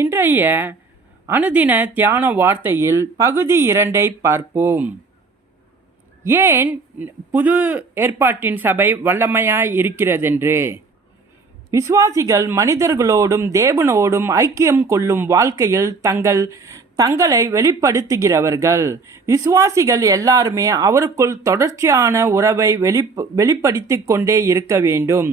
இன்றைய அனுதின தியான வார்த்தையில் பகுதி 2 பார்ப்போம். ஏன் புது ஏற்பாட்டின் சபை வல்லமையாய் இருக்கிறதென்று. விசுவாசிகள் மனிதர்களோடும் தேவனோடும் ஐக்கியம் கொள்ளும் வாழ்க்கையில் தங்களை வெளிப்படுத்துகிறவர்கள். விசுவாசிகள் எல்லாருமே அவருக்குள் தொடர்ச்சியான உறவை வெளிப்படுத்தி கொண்டே இருக்க வேண்டும்.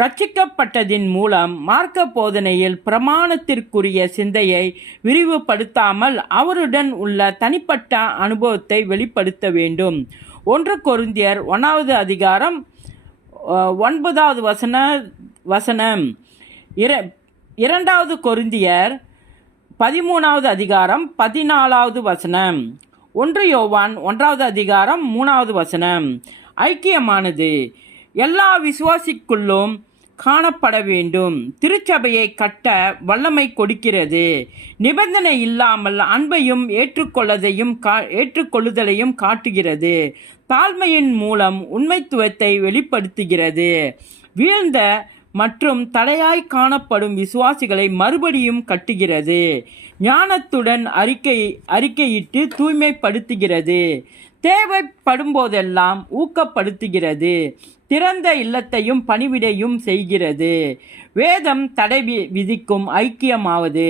ரட்சிக்கப்பட்டதின் மூலம் மார்க்க போதனையில் பிரமாணத்திற்குரிய சிந்தையை விரிவுபடுத்தாமல் அவருடன் உள்ள தனிப்பட்ட அனுபவத்தை வெளிப்படுத்த வேண்டும். 1 கொரிந்தியர் 1 அதிகாரம் 9 வசனம், 2 கொரிந்தியர் 13 அதிகாரம் 14 வசனம், 1 யோவான் 1 அதிகாரம் 3 வசனம். ஐக்கியமானது எல்லா விசுவாசிக்குள்ளும் காணப்பட வேண்டும். திருச்சபையை கட்ட வல்லமை கொடுக்கிறது. நிபந்தனை இல்லாமல் அன்பையும் ஏற்றுக்கொள்ளுதலையும் காட்டுகிறது. தாழ்மையின் மூலம் உண்மைத்துவத்தை வெளிப்படுத்துகிறது. வீழ்ந்த மற்றும் தடையாய் காணப்படும் விசுவாசிகளை மறுபடியும் கட்டுகிறது. ஞானத்துடன் அறிக்கையிட்டு தூய்மைப்படுத்துகிறது. தேவைப்படும் போதெல்லாம் ஊக்கப்படுத்துகிறது. திறந்த இல்லத்தையும் பணிவிடையும் செய்கிறது. வேதம் தடை விதிக்கும் ஐக்கியமாவது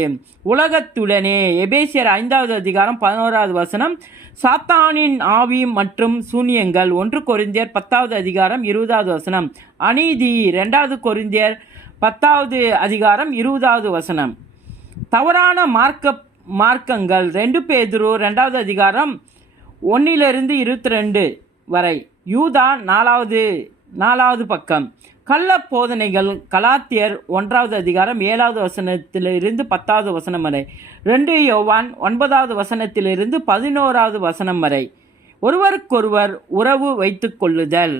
உலகத்துடனே. எபேசியர் 5 அதிகாரம் 11 வசனம். சாத்தானின் ஆவி மற்றும் சூனியங்கள் 1 கொரிந்தியர் 10 அதிகாரம் 20 வசனம். அநீதி 2 கொரிந்தியர் 10 அதிகாரம் 20 வசனம். தவறான மார்க்கங்கள் 2 பேதுரு 2 அதிகாரம் 1-22 வரை. யூதா 4வது பக்கம். கள்ள போதனைகள் கலாத்தியர் 1 அதிகாரம் 7 வசனத்திலிருந்து 10 வசனம் வரை. 2 யோவான் 9 வசனத்திலிருந்து 11 வசனம் வரை. ஒருவருக்கொருவர் உறவு வைத்துக் கொள்ளுதல்.